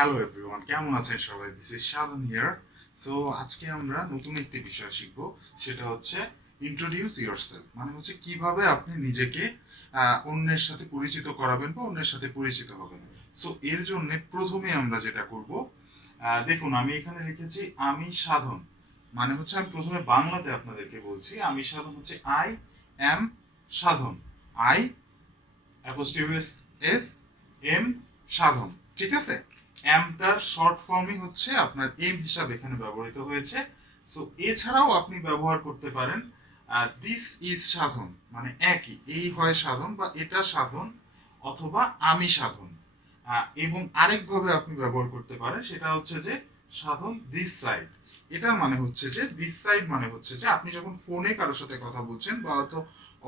Hello everyone, কেমন আছেন সবাই? This is Sadhan here. So আজকে আমরা নতুন একটি বিষয় শিখবো, সেটা হচ্ছে ইন্ট্রোডিউস ইয়োরসেলফ। মানে হচ্ছে কিভাবে আপনি নিজেকে অন্যের সাথে পরিচিত করাবেন বা অন্যের সাথে পরিচিত হবেন। সো এর জন্য প্রথমে আমরা যেটা করব, দেখুন আমি এখানে লিখেছি আমি সাধন। মানে হচ্ছে আমি প্রথমে বাংলাতে আপনাদেরকে বলছি, আমি সাধন হচ্ছে I am Sadhan. I apostrophe S M Sadhan, ঠিক আছে? এমটার শর্ট ফর্মই হচ্ছে আপনার এম হিসাবে এখানে ব্যবহৃত হয়েছে। সো এছাড়াও আপনি ব্যবহার করতে পারেন দিস ইজ সাধন, মানে একই, এই হয় সাধন বা এটা সাধন, অথবা আমি সাধন। এবং আরেকভাবে আপনি ব্যবহার করতে পারেন, সেটা হচ্ছে যে সাধন দিস সাইড। এটার মানে হচ্ছে যে দিস সাইড মানে হচ্ছে যে আপনি যখন ফোনে কারোর সাথে কথা বলছেন বা হয়তো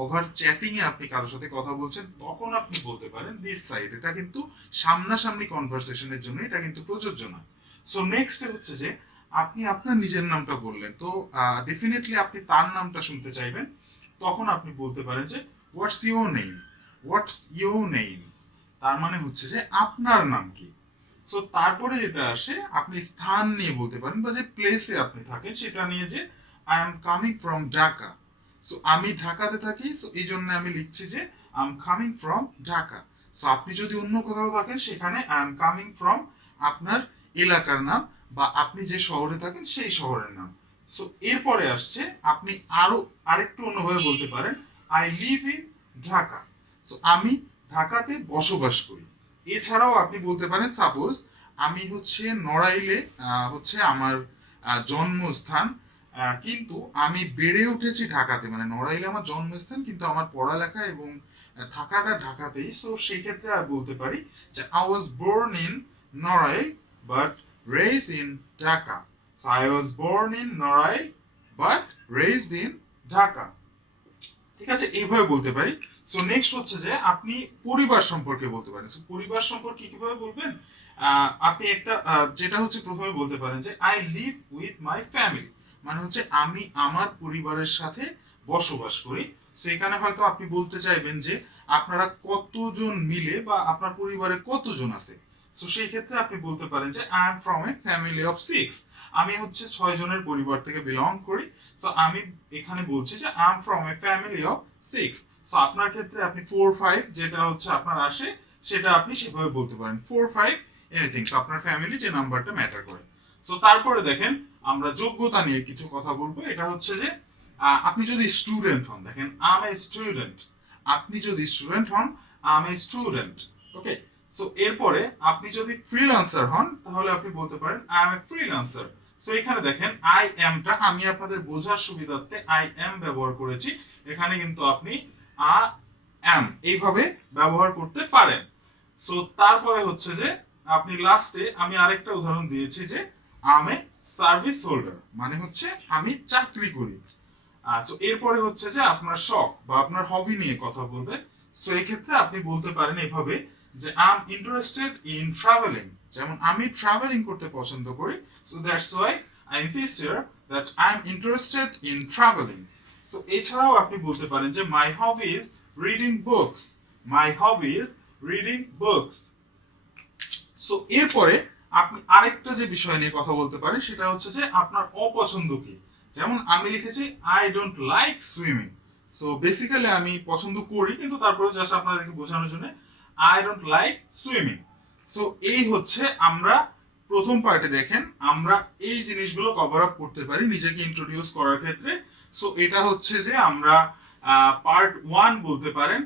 ওভার চ্যাটিং এ আপনি কারোর সাথে কথা বলছেন, তখন আপনি বলতে পারেন দিস সাইড। এটা কিন্তু সামনাসামনি কনভারসেশনের জন্য এটা কিন্তু প্রযোজ্য না। সো নেক্সট হচ্ছে যে আপনি আপনার নিজের নামটা বললেন, তো ডেফিনেটলি আপনি তার নামটা শুনতে চাইবেন। তখন আপনি বলতে পারেন যে what's your name, what's your name. তার মানে হচ্ছে যে আপনার নাম কি। সো তারপরে যেটা আসে, আপনি স্থান নিয়ে বলতে পারেন বা যে প্লেসে আপনি থাকেন সেটা নিয়ে, যে I am coming from Dhaka. So আমি ঢাকাতে থাকি, সো এই জন্য আমি লিখছি যে I am coming from Dhaka. So আপনি যদি অন্য কোথাও থাকেন, সেখানে আই এম কামিং ফ্রম আপনার এলাকার নাম বা আপনি যে শহরে থাকেন সেই শহরের নাম। সো এরপরে আসছে, আপনি আরো আরেকটু অন্যভাবে বলতে পারেন I live in Dhaka. So আমি ঢাকাতে বসবাস করি। এছাড়াও আপনি বলতে পারেন সাপোজ আমি হচ্ছে নড়াইলে হচ্ছে আমার জন্মস্থান, কিন্তু আমি বেড়ে উঠেছি ঢাকাতে। মানে নড়াইলে আমার জন্মস্থান, কিন্তু আমার পড়ালেখা এবং থাকাটা ঢাকাতেই। সো সেই ক্ষেত্রে আমি বলতে পারি যে I was born in Narail but raise in Dhaka. So I was born in Narail but raised in Dhaka. ঠিক আছে, এইভাবে বলতে পারি। সো নেক্সট হচ্ছে যে আপনি পরিবার সম্পর্কে বলতে পারেন। সো পরিবার সম্পর্কে কিভাবে বলবেন? আপনি একটা যেটা হচ্ছে প্রথমে বলতে পারেন যে I live with my family. মানে হচ্ছে আমি আমার পরিবারের সাথে বসবাস করি। সো এখানে হয়তো আপনি বলতে চাইবেন যে আপনারা কতজন মিলে বা আপনার পরিবারে কতজন আছে। সো সেই ক্ষেত্রে আপনি বলতে পারেন যে I am from a family of 6। আমি হচ্ছে 6 জনের পরিবার থেকে বিলং করি। সো আমি এখানে বলছি যে I am from a family of 6। So আপনার ক্ষেত্রে আপনি 4-5 যেটা হচ্ছে আপনার আসে, সেটা আপনি সেভাবে বলতে পারেন 4-5 এনিথিং। সো আপনার ফ্যামিলি যে নাম্বারটা ম্যাটার করে। সো তারপরে দেখেন আমরা যোগ্যতা নিয়ে কিছু কথা বলবো। এটা হচ্ছে যে আপনি যদি স্টুডেন্ট হন, দেখেন আই এম এ স্টুডেন্ট। আপনি যদি স্টুডেন্ট হন, I M a student. Okay. So এরপরে আপনি যদি ফ্রিল্যান্সার হন, তাহলে আপনি বলতে পারেন I M a freelancer. So এখানে দেখেন আই এমটা আমি আপনাদের বোঝার সুবিধার্থে আই এম ব্যবহার করেছি। এখানে কিন্তু আপনি আ এম এইভাবে ব্যবহার করতে পারেন। সো তারপরে হচ্ছে যে আপনি লাস্টে আমি আরেকটা উদাহরণ দিয়েছি যে I M a service holder, মানে হচ্ছে আমি চাকরি করি। সো এরপরে হচ্ছে যে আপনার শখ বা আপনার হবি নিয়ে কথা বলবেন। সো এই ক্ষেত্রে আপনি বলতে পারেন এভাবে যে I am interested in travelling. যেমন আমি ট্রাভেলিং করতে পছন্দ করি। So that's why I insist here that I am interested in travelling. So এছাড়াও আপনি বলতে পারেন যে my hobby is reading books. My hobby is reading books. So এরপরে আপনি আরেকটা যে বিষয় নিয়ে কথা বলতে পারেন, সেটা হচ্ছে যে আপনার অপছন্দ কি। যেমন আমি লিখেছি I don't like swimming. So basically আমি পছন্দ করি, কিন্তু তারপরে জাস্ট আপনাদেরকে বোঝানোর জন্য I don't like swimming. So এই হচ্ছে আমরা প্রথম পার্টে দেখেন আমরা এই জিনিসগুলো কভার আপ করতে পারি নিজেকে ইন্ট্রোডিউস করার ক্ষেত্রে। সো এটা হচ্ছে যে আমরা পার্ট 1 বলতে পারেন।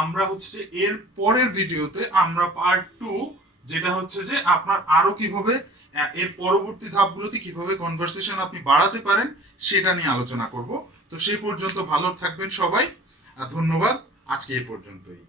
আমরা হচ্ছে যে এর পরের ভিডিওতে আমরা পার্ট 2, যেটা হচ্ছে যে আপনার আরো কিভাবে এর পরবর্তী ধাপগুলোতে কিভাবে কনভারসেশন আপনি বাড়াতে পারেন সেটা নিয়ে আলোচনা করব। তো সেই পর্যন্ত ভালো থাকবেন সবাই। ধন্যবাদ, আজকে এই পর্যন্তই।